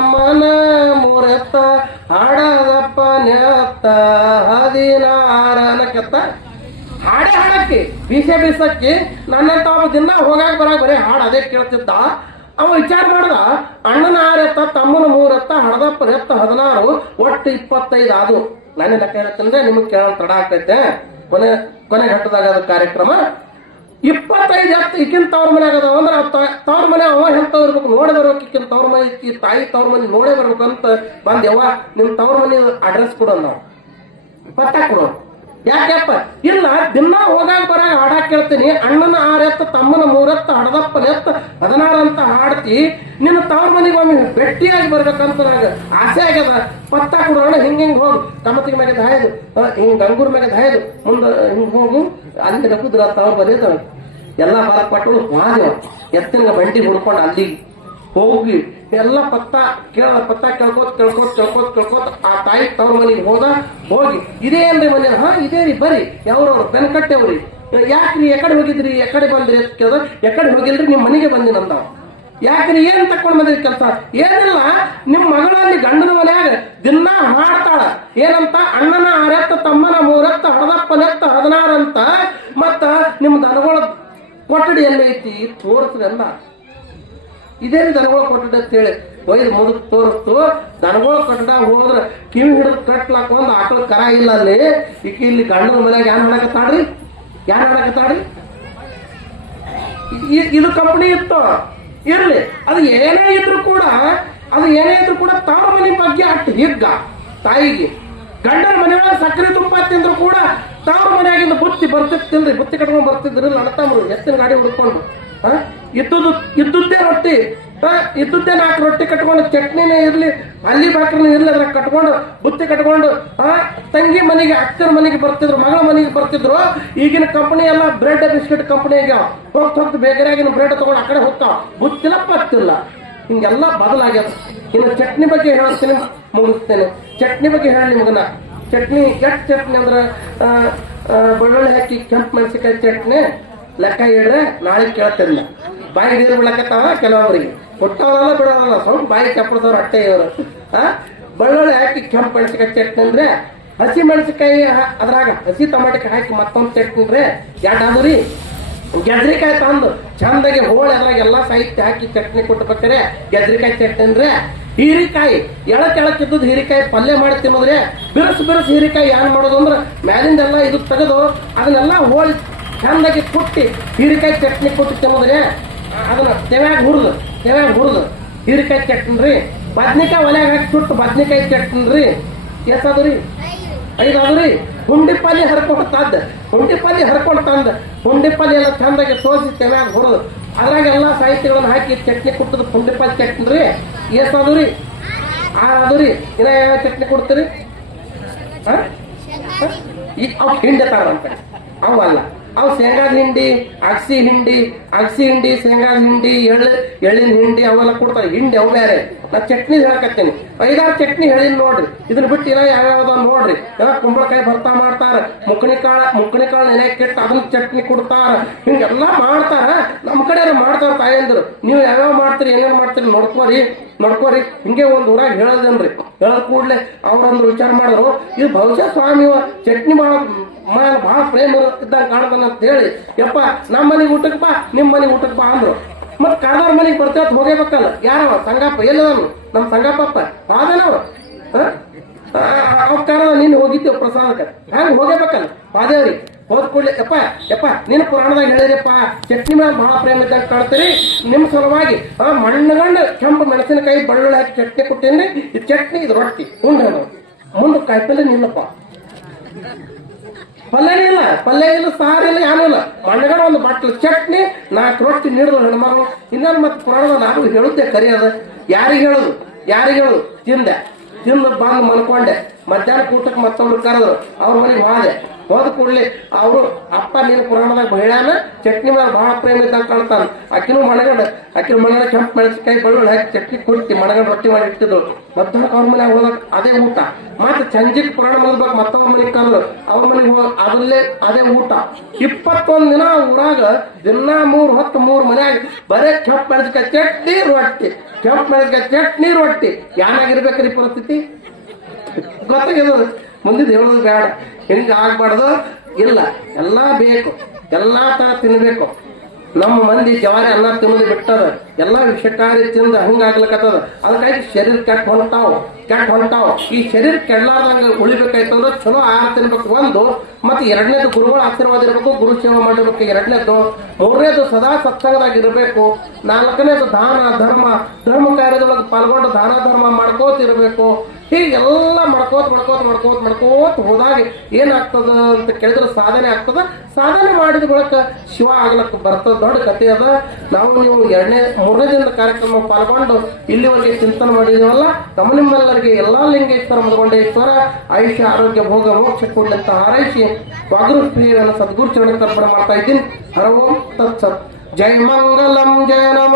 ಮನ ಮೂರೆತ್ತ ಹಾಡದಪ್ಪ ನೆತ್ತ ಹದಿನಾರನ ಕೆತ್ತ ಹಾಡೇ ಹಾಡಕ್ಕೆ ಬೀಸೆ ಬೀಸಕ್ಕೆ ನನ್ನ ತಾವ ದಿನ ಹೋಗಾಕ ಬರಾಕ ಬರೀ ಹಾಡ ಅದೇ ಕೇಳ್ತಿದ್ದ. ಅವ ವಿಚಾರ ಮಾಡ್ದ, ಅಣ್ಣನ ಆರೆತ್ತ, ತಮ್ಮನ ಮೂರೆತ್ತ ಹಡದಪ್ಪ ಎತ್ತ ಹದಿನಾರು, ಒಟ್ಟು ಇಪ್ಪತ್ತೈದು ಅದು ನನ್ನ ಲೆಕ್ಕ ಹೇಳ್ತಂದ್ರೆ ನಿಮಗೆ ಕೇಳೋ ತಡ ಆಗ್ತೈತೆ. ಕೊನೆ ಕೊನೆ ಘಟ್ಟದಾಗ ಅದು ಕಾರ್ಯಕ್ರಮ. ಇಪ್ಪತ್ತೈದು ಎತ್ತ ಈಕಿನ ತವ್ರ ಮನೆ ಆಗದ ಅಂದ್ರೆ ತವ್ರ ಮನೆ ಅವ ಹೆಂಗ್ ಇರ್ಬೇಕು ನೋಡೇ ಬರ್ಬೇಕು ಈಕಿನ ತವ್ರ ಮನೆ, ಈಕಿ ತಾಯಿ ತವ್ರ ಮನೆ ನೋಡೇ ಬರ್ಬೇಕು ಅಂತ ಬಂದ್ ನಿಮ್ಮ ನಿಮ್ ತವ್ರ ಮನೆ ಅಡ್ರೆಸ್ ಕೊಡೋಣ ನಾವು ಪತ್ತ ಕೊಡು. ಯಾಕೆಪ್ಪ ಇಲ್ಲ, ದಿನ ಹೋಗಾಗ ಬರಾಗ ಹಾಡಾಕ್ ಕೇಳ್ತೀನಿ. ಅಣ್ಣನ ಆರೆತ್ತ ತಮ್ಮನ ಮೂರತ್ತ ಹಡದಪ್ಪ ಎತ್ತ ಹದಿನಾರು ಅಂತ ಹಾಡ್ತಿ. ನಿನ್ನ ತವ್ರ ಮನೆಗೆ ಒಮ್ಮೆ ಗಟ್ಟಿಯಾಗಿ ಬರ್ಬೇಕಂತ ನಾಗ ಆಸೆ ಆಗ್ಯದ. ಪತ್ತ ಕೊಡೋಣ ಹಿಂಗ ಹಿಂಗ್ ಹೋಗು. ಕಮತಿ ಮ್ಯಾಗ ಧಾಯದು ಹಿಂಗ್ ಗಂಗೂರ್ ಮ್ಯಾಗ ಧಾಯದು ಮುಂದೆ ಹಿಂಗ ಹೋಗು. ಅಲ್ಲಿ ಕುದ್ರ, ತವ್ರ ಬರೀತಾವ ಎಲ್ಲ ಬರಪಟ್ಟು ಮಾದೇವ ಎತ್ತಿನ ಬಂಡಿ ಹುಡ್ಕೊಂಡು ಅಲ್ಲಿಗೆ ಹೋಗಿ ಎಲ್ಲ ಪತ್ತ ಕೇಳ ಪತ್ತ ಕೇಳ್ಕೋತ ಕೇಳ್ಕೋತ ಕೇಳ್ಕೋತ ಕೇಳ್ಕೋತ ಆ ತಾಯಿ ತವ್ರ ಮನೆಗೆ ಹೋದ, ಹೋಗಿ. ಇದೇ ಅಂದ್ರೆ ಮನೆ ಹಾ, ಇದೇ ರೀ, ಬರ್ರಿ. ಯಾವ್ರವ್ರು ಬೆನ್ಕಟ್ಟೆವ್ರಿ ಯಾಕ್ರಿ ಎಕಡೆ ಹೋಗಿದ್ರಿ? ಎಕಡೆ ಬಂದ್ರಿ ಅಂತ ಕೇಳ್ದ. ಎಕಡೆ ಹೋಗಿಲ್ರಿ ನಿಮ್ಮ ಮನೆಗೆ ಬಂದಿ ನಂದವ. ಯಾಕ್ರಿ ಏನ್ ತಕೊಂಡ್ ಬಂದ್ರಿ ಕೆಲಸ? ಏನಿಲ್ಲ, ನಿಮ್ ಮಗಳಲ್ಲಿ ಗಂಡನ ಮನ್ಯಾಗ ದಿನ ಹಾಡ್ತಾಳ. ಏನಂತ? ಅಣ್ಣನ ಆರೆತ್ತ, ತಮ್ಮನ ಮೂರತ್ತ ಹಡದಪ್ಪನೆತ್ತ ಹದಿನಾರು ಅಂತ ಮತ್ತ ನಿಮ್ ದನಗಳ ಕೊಠಡಿ ಎಲ್ಲ ಐತಿ ತೋರಿಸ್ರಿ ಅಂದ. ಇದೇ ದನಗಳ ಅಂತ ಹೇಳಿ. ಒಯ್ದು ಮುದುಕ್ ತೋರಿಸ್ತು. ದನಗಳ ಕಟ್ಟಡ ಹೋದ್ರ ಕಿವಿ ಹಿಡಿದು ಕಟ್ಲಾಕ ಒಂದು ಆಕಳ ಕರ ಇಲ್ಲ ಅಲ್ಲಿ. ಈಕೆ ಇಲ್ಲಿ ಗಂಡನ ಮನೆಯಾಗ ಯಾನ್ ಮಾಡಕತ್ತಾಡ್ರಿ ಯಾನ್ ಮಾಡಕತ್ತಾಡ್ರಿ ಇದು ಕಂಪನಿ ಇತ್ತು. ಇರ್ಲಿ. ಅದು ಏನೇ ಇದ್ರು ಕೂಡ, ಅದು ಏನೇ ಇದ್ರು ಕೂಡ ತಾವ ಮನೆ ಬಗ್ಗೆ ಅಟ್ಟು ಹಿಗ್ಗ. ತಾಯಿಗೆ. ಗಂಡನ ಮನೆಯೊಳಗೆ ಸಕ್ಕರೆ ತುಪ್ಪ ತಿಂದ್ರು ಕೂಡ ತಾವ್ರ ಮನೆಯಾಗಿಂದ ಬುತ್ತಿ ಬರ್ತಿತ್ತಿಲ್ರಿ ಬುತ್ತಿ ಕಟ್ಕೊಂಡು ಬರ್ತಿದ್ರು. ನಡತಾಮ್ರು ಎತ್ತಿನ ಗಾಡಿ ಹುಡ್ಕೊಂಡು? ಇದ್ದುದು ಇದ್ದುದ್ದೇ ರೊಟ್ಟಿ? ಇದ್ದುದ್ದೇ ನಾಲ್ಕು ರೊಟ್ಟಿ ಕಟ್ಕೊಂಡು ಚಟ್ನಿನೇ ಇರಲಿ, ಅಲ್ಲಿ ಬಾಕ್ರನೇ ಇರಲಿ ಅದ್ರ ಕಟ್ಕೊಂಡು ಬುತ್ತಿ ಕಟ್ಕೊಂಡು ಆ ತಂಗಿ ಮನೆಗೆ, ಅಕ್ಕನ ಮನೆಗೆ ಬರ್ತಿದ್ರು, ಮಗಳ ಮನೆಗೆ ಬರ್ತಿದ್ರು, ಈಗಿನ ಕಂಪನಿ ಎಲ್ಲ ಬ್ರೆಡ್ ಬಿಸ್ಕೆಟ್ ಕಂಪನಿ ಆಗ್ಯಾವ. ಹೋಗ್ತಾ ಹೋಗ್ತು ಬೇಕರಿಯಾಗಿನ ಬ್ರೆಡ್ ತಗೊಂಡು ಆ ಕಡೆ ಹೋಗ್ತಾವ ಬುತ್ತಿಲ್ಲ ಪತ್ತಿಲ್ಲ. ಹಿಂಗೆಲ್ಲ ಬದಲಾಗ್ಯದ. ಇನ್ನು ಚಟ್ನಿ ಬಗ್ಗೆ ಹೇಳ್ತೀನಿ, ಮುಗಿಸ್ತೇನೆ. ಚಟ್ನಿ ಬಗ್ಗೆ ಹೇಳಿ ನಿಮಗನ್ನ. ಚಟ್ನಿ, ಎಷ್ಟು ಚಟ್ನಿ ಅಂದ್ರೆ ಬೆಳ್ಳುಳ್ಳಿ ಹಾಕಿ ಕೆಂಪು ಮೆಣಸಿಕಾಯಿ ಚಟ್ನಿ ಲೆಕ್ಕ ಹೇಳಿದ್ರೆ ನಾಳೆ ಕೇಳ್ತಿರ್ಲಿಲ್ಲ. ಬಾಯಿ ನೀರು ಬಿಡಕತ್ತಾವ ಕೆಲವೊಬ್ಬರಿಗೆ. ಕೊಟ್ಟವರಲ್ಲ ಬಿಡೋಲ್ಲ ಸ್ವಲ್ಪ ಬಾಯಿ ಚಪ್ಪಳದವ್ರು ಅಟ್ಟೆ ಇವರು. ಆ? ಬೆಳ್ಳುಳ್ಳಿ ಹಾಕಿ ಕೆಂಪು ಮೆಣಸಿನ್ಕಾಯಿ ಚಟ್ನಿ ಅಂದ್ರೆ ಹಸಿ ಮೆಣಸಿನಕಾಯಿ ಹ- ಅದ್ರಾಗ ಹಸಿ ಟೊಮೆಟೊ ಹಾಕಿ ಮತ್ತೊಂದು ಚಟ್ನಿ ಅಂದ್ರೆ ಎರಡು ರೀ ಗೆದ್ರಿಕಾಯಿ ತಂದು ಚಂದಾಗಿ ಹೋಳಿ ಅದ್ರಾಗ ಎಲ್ಲಾ ಸಾಹಿತ್ಯ ಹಾಕಿ ಚಟ್ನಿ ಕೊಟ್ಬೇಕಾರೆ ಗೆದ್ರಿಕಾಯಿ ಚಟ್ನಿ ಅಂದ್ರೆ ಹೀರಿಕಾಯಿ, ಎಳಕ್ ಎಳಕ್ ಇದ್ದದ್ದು ಹೀರಿಕಾಯಿ ಪಲ್ಯ ಮಾಡಿ ತಿನ್ನೋದ್ರೆ ಬಿರುಸು ಬಿರುಸು ಹೀರಿಕಾಯಿ ಏನ್ ಮಾಡೋದು ಅಂದ್ರೆ ಮ್ಯಾಲಿಂದೆಲ್ಲ ಇದು ತೆಗೆದು ಅದನ್ನೆಲ್ಲ ಹೋಳಿ ಚಂದಾಗಿ ಕುಟ್ಟಿ ಹೀರಿಕಾಯಿ ಚಟ್ನಿ ಕೊಟ್ಟು ತಿನ್ನೋದ್ರೆ ಅದನ್ನ ತೆವ್ಯಾಗ ಹುರಿದು ತೆವ್ಯಾಗ ಹುರಿದು ಹೀರಿಕಾಯಿ ಚಟ್ನಿ ರೀ ಬದ್ನಿಕಾಯಿ ಒಲೆಯಾಗ ಹಾಕಿ ಸುಟ್ಟು ಬದ್ನಿಕಾಯಿ ಚಟ್ನಿ ರೀ ಎಷ್ಟಾದ್ರಿ ಐದು ರೀ ಹುಂಡಿ ಪಲ್ಯ ಹರ್ಕೊಂಡು ತಂದ, ಹುಂಡಿ ಪಲ್ಯ ಹರ್ಕೊಂಡು ತಂದ, ಹುಂಡಿ ಪಲ್ಯ ಎಲ್ಲ ಚಂದಾಗಿ ಸೋಸಿ ತೆವ್ಯಾಗ ಹುರಿದು, ಅದ್ರಾಗ ಎಲ್ಲ ಸಾಹಿತ್ಯಗಳನ್ನ ಹಾಕಿ ಚಟ್ನಿ ಕೊಟ್ಟದು ಹುಂಡಿ ಪಲ್ಯ ಚಟ್ನಿ ರೀ ಎಷ್ಟ್ ಅದು ರೀ ಆರು ಅದು ರೀ ಇನ್ನ ಯಾವ ಚಟ್ನಿ ಕೊಡ್ತೀರಿ ಹಾಂ ಅವ್ ಹಿಂಡಿ ತಾರಂತ ಅವಲ್ಲ ಅವು ಶೇಂಗಾದ ಹಿಂಡಿ, ಅಗಸಿ ಹಿಂಡಿ ಅಗಸಿ ಹಿಂಡಿ, ಶೇಂಗಾದ ಹಿಂಡಿ, ಎಳ್ಳು, ಎಳ್ಳಿನ ಹಿಂಡಿ ಅವೆಲ್ಲ ಕೊಡ್ತಾರೆ ಹಿಂಡಿ ಅವು ಬೇರೆ. ನಾ ಚಟ್ನಿ ಹೇಳಕತ್ತೀನಿ. ಐದಾರು ಚಟ್ನಿ ಹೇಳಿನ ನೋಡ್ರಿ. ಇದನ್ನ ಬಿಟ್ಟು ಇಲ್ಲ ಯಾವ್ಯಾವ್ದ ನೋಡ್ರಿ. ಯಾವ ಕುಂಬಳಕಾಯಿ ಭರ್ತಾ ಮಾಡ್ತಾರ. ಮುಕ್ಕಣಿ ಕಾಳ ಮುಕ್ಕಣಿ ಕಾಳು ನೆನೆ ಕೆಟ್ಟು ಅದನ್ನ ಚಟ್ನಿ ಕೊಡ್ತಾರ. ಹಿಂಗೆಲ್ಲ ಮಾಡ್ತಾರ. ನಮ್ಮ ಕಡೆ ಮಾಡ್ತಾರ ತಾಯಂದ್ರು. ನೀವು ಯಾವ್ಯಾವ ಮಾಡ್ತೀರಿ, ಏನೇನ್ ಮಾಡ್ತೀರಿ ನೋಡ್ಕೋರಿ ನೋಡ್ಕೋರಿ. ಹಿಂಗೆ ಒಂದ್ ಊರಾಗ ಹೇಳದನ್ರಿ. ಹೇಳದ್ ಕೂಡ್ಲೆ ಅವ್ರೊಂದು ವಿಚಾರ ಮಾಡಿದ್ರು. ಇದು ಬಹುಶಃ ಸ್ವಾಮಿ ಚಟ್ನಿ ಭಾಳ ಭಾಳ ಪ್ರೇಮ ಇದ್ದಂಗ ಕಾಣ್ತಾನ ಅಂತ ಹೇಳಿ ಯಪ್ಪ ನಮ್ಮ ಮನೆಗೆ ಊಟಕ್ಕೆ ಬಾ ನಿಮ್ಮ ಮನೆಗೆ ಊಟಕ್ಕೆ ಬಾ ಅಂದ್ರು. ಮತ್ ಮನೆಗೆ ಬರ್ತೇವತ್ ಹೋಗೇಬೇಕಲ್ಲ. ಯಾರವ? ಸಂಗಪ್ಪ, ಎಲ್ಲದನು? ನಮ್ಮ ಸಂಗಪ್ಪಪ್ಪ ಅವ್ ಕಾರ ನೀನು ಹೋಗಿದ್ದೆ ಪ್ರಸಾದಕ್ಕೆ? ಹಂಗ ಹೋಗೇಬೇಕಲ್ಲ? ಬಾದೇವ್ರಿ, ಹೋದ್ ಕೂಡ್ಲೆ, ಯಪ್ಪ ಯಪ್ಪ ನಿನ್ನ ಪುರಾಣದಾಗ ಹೇಳಿದ್ರಪ್ಪ ಚಟ್ನಿ ಮೇಲೆ ಬಹಳ ಪ್ರೇಮ ಇದ್ದಂಗೆ ಕಾಣ್ತೀರಿ? ನಿಮ್ ಸಲುವಾಗಿ, ಆ ಮಣ್ಣಗಂಡ ಕೆಂಪು ಮೆಣಸಿನಕಾಯಿ ಬೆಳ್ಳುಳ್ಳಿ ಹಾಕಿ ಚಟ್ನಿ ಕೊಟ್ಟೇನ್ರಿ? ಇದು ಚಟ್ನಿ ಇದು ರೊಟ್ಟಿ. ಉಂಡ್ರಿ ಮುಂದೆ ಕಾಯಿಪಲ್ಲೆ ನಿಲ್ಲಪ್ಪ. ಪಲ್ಯನೇ ಇಲ್ಲ ಪಲ್ಯ ಇಲ್ಲ, ಸಾರು ಇಲ್ಲ, ಏನೂ ಇಲ್ಲ. ಮಣ್ಣಗಡ ಒಂದು ಬಟ್ಲು, ಚಟ್ನಿ, ನಾಲ್ಕು ರೊಟ್ಟಿ ನೀಡಿದ್ರು ಹೆಣ್ಮಗಳು. ಇನ್ನೊಂದು ಮತ್ತೆ ಪುರಾಣದ ನಾನು ಹೇಳುತ್ತೆ, ಕರಿಯೋದು? ಯಾರಿಗೆ ಹೇಳುದು? ಯಾರಿಗೆ ಹೇಳುದು? ತಿಂದೆ. ತಿಂದು ಬಂದು ಮಲ್ಕೊಂಡೆ. ಮಧ್ಯಾಹ್ನ ಊಟಕ್ಕೆ ಮತ್ತೊಬ್ರು ಕರೆದ್ರು ಅವ್ರ ಮನೆಗೆ ಹೋದೆ. ಹೋದ ಕೂಡಲೇ ಅವರು ಅಪ್ಪ ನೀನು ಪುರಾಣದಾಗ ಮಹಿಳಾನ ಚಟ್ನಿ ಮೇಲೆ ಬಹಳ ಪ್ರೇಮ ಇದ್ದಂಗ ಕಾಣ್ತಾನ. ಅಕ್ಕಿನೂ ಮಣಗಂಡ. ಅಕ್ಕಿನ ಮಣಗಂಡ ಕೆಂಪು ಮೆಣಸಿನಕಾಯಿ ಬೆಳ್ಳುಳ್ಳಿ ಹಾಕಿ ಚಟ್ನಿ ಕುಟ್ಟಿ ಮಣಗಡ ರೊಟ್ಟಿ ಮಾಡಿ ಇಟ್ಟಿದ್ರು ಮತ್ತೊಂದು ಅವ್ರ ಮನೆಗೆ ಹೋದಾಗ ಅದೇ ಊಟ. ಮತ್ತೆ ಸಂಜೆಗೆ ಪುರಾಣ ಮಲ್ಬೇಕು ಮತ್ತವ್ರ ಮನೆಗೆ ಕರೆದ್ರು ಅವ್ರ ಮನೆಗೆ ಹೋಗ ಅದಲ್ಲೇ ಅದೇ ಊಟ. ಇಪ್ಪತ್ತೊಂದು ದಿನ ಊರಾಗ ದಿನ ಮೂರು ಹೊತ್ತು ಮೂರು ಮನೆಯಾಗ ಬರೇ ಕೆಂಪು ಮೆಣಸಿನಕಾಯಿ ಚಟ್ನಿ, ರೊಟ್ಟಿ. ಕೆಂಪು ಮೆಣಸಿನಕಾಯಿ ಚಟ್ನಿ, ರೊಟ್ಟಿ. ಯಾರಾಗಿರ್ಬೇಕ್ರಿ ಪರಿಸ್ಥಿತಿ? ಗೊತ್ತಾಗ್ಯದ ಮುಂದಿದ್ದು ಹೇಳೋದು ಬೇಡ. ಹಿಂಗೆ ಆಗ್ಬಾರ್ದು? ಇಲ್ಲ. ಎಲ್ಲ ಬೇಕು. ಎಲ್ಲಾ ತರ ತಿನ್ಬೇಕು. ನಮ್ಮ ಮಂದಿ ಜವಾರಿ ಅನ್ನ ತಿನ್ನೋದು ಬಿಟ್ಟದ. ಎಲ್ಲ ವಿಷಕಾರಿ ತಿಂದ ಹಂಗಾಗ್ಲಕತ್ತದ ಅದಕ್ಕಾಗಿ ಶರೀರ ಕೆಟ್ಟ ಹೊಂಟಾವ್ ಕೆಟ್ಟ ಹೊಂಟಾವ್ ಈ ಶರೀರ ಕೆಡ್ಲಾರ್ದಂಗ ಉಳಿಬೇಕಾಯ್ತಂದ್ರ ಚಲೋ ಆಹಾರ ತಿನ್ಬೇಕು ಒಂದು. ಮತ್ತೆ ಎರಡನೇದು ಗುರುಗಳ ಆಶೀರ್ವಾದ ಇರಬೇಕು, ಗುರು ಸೇವೆ ಮಾಡಿರ್ಬೇಕು. ಎರಡನೇದು, ಮೂರನೇದು ಸದಾ ಸತ್ಸಂಗದಾಗ ಇರಬೇಕು. ನಾಲ್ಕನೇದು ದಾನ, ಧರ್ಮ. ಧರ್ಮ ಕಾರ್ಯದೊಳಗೆ ಪಾಲ್ಗೊಂಡು ದಾನ, ಧರ್ಮ ಮಾಡ್ಕೋತ ಇರಬೇಕು. ಹೀಗೆಲ್ಲ ಮಾಡ್ಕೋತ ಮಾಡ್ಕೋತ ಮಾಡ್ಕೋತ ಮಾಡ್ಕೋತ ಹೋದಾಗ ಏನಾಗ್ತದ ಅಂತ ಕೇಳಿದ್ರೆ ಸಾಧನೆ ಆಗ್ತದ. ಸಾಧನೆ ಮಾಡಿದ ಬಳಿಕ ಶಿವ ಆಗ್ಲಕ್ಕ ಬರ್ತದ. ದೊಡ್ಡ ಕಥೆ ಅದ. ನಾವು ನೀವು ಎರಡನೇ, ಮೂರನೇ ದಿನದ ಕಾರ್ಯಕ್ರಮ ಪಾಲ್ಗೊಂಡು ಇಲ್ಲಿವರೆಗೆ ಚಿಂತನೆ ಮಾಡಿದೀವಲ್ಲ, ನಮ್ಮ ನಿಮ್ಮೆಲ್ಲರಿಗೆ ಎಲ್ಲಾ ಲಿಂಗೇಶ್ವರ ಮದಗೊಂಡೇಶ್ವರ ಆಯುಷ್ಯ, ಆರೋಗ್ಯ, ಭೋಗ, ಮೋಕ್ಷ ಕೊಡ್ಲಂತ ಹಾರೈಸಿ ವಾಗರು ಸದ್ಗುರು ಚರಣ ತರ್ಪಣ ಮಾಡ್ತಾ ಇದ್ದೀನಿ. ಹರ ಓಂ ತತ್ಸತ್. ಜೈ ಮಂಗಲಂ ಜಯ ನಮ.